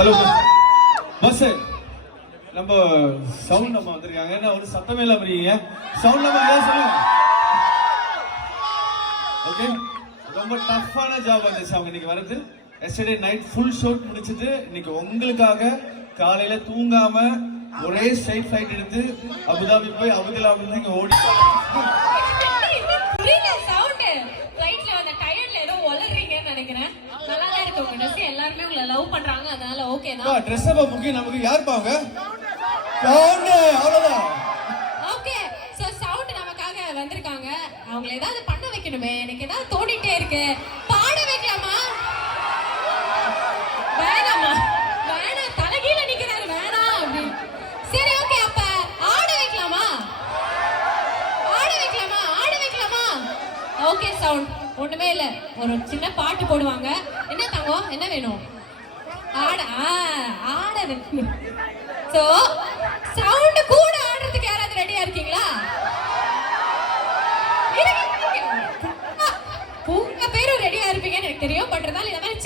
hello bus நம்ம sound நம்ம வந்திருக்காங்க என்ன ஒரு சத்தமே இல்லாம இருக்கீங்க சவுண்ட் நம்ம ஏன் சொல்லுங்க ஓகே ரொம்ப டஃப்பான ஜாப் வந்துச்சு அவங்க இன்னைக்கு வரது எஸ்டர்டே நைட் ஃபுல் ஷோட் முடிச்சிட்டு இன்னைக்கு உங்களுக்காக காலையில தூங்காம ஒரே ஸ்ட்ரைட் ஃபிளைட் எடுத்து அபுதாபி போய் அபுதாபில இருந்து இங்க ஓடி நினைக்கிறேன் நல்லா தான் இருக்கு உங்க ட்ரெஸ் எல்லாரும் உங்களை லவ் பண்றாங்க அதனால ஓகே தான் ட்ரெஸ் அப்ப முக்கியம் நமக்கு யார் பாங்க சவுண்ட் அவ்வளவுதான் ஓகே சோ சவுண்ட் நமக்காக வந்திருக்காங்க அவங்கள ஏதாவது பண்ண வைக்கணுமே எனக்கு ஏதாவது தோண்டிட்டே இருக்கு பாட வைக்கலாமா வேணாமா வேணாம் தலைகீழ நிக்கிறாரு வேணாம் அப்படி சரி ஓகே அப்ப ஆட வைக்கலாமா ஓகே சவுண்ட் ஒண்ணுமே இல்ல ஒரு சின்ன பாட்டு போடுவாங்க என்ன தங்கம் என்ன வேணும் ஆட ஆட சோ சவுண்ட் கூட ஆடுறதுக்கு யாராவது ரெடியா இருக்கீங்களா உங்க பேரும் ரெடியா இருப்பீங்கன்னு எனக்கு தெரியும் பட் இருந்தாலும் இந்த மாதிரி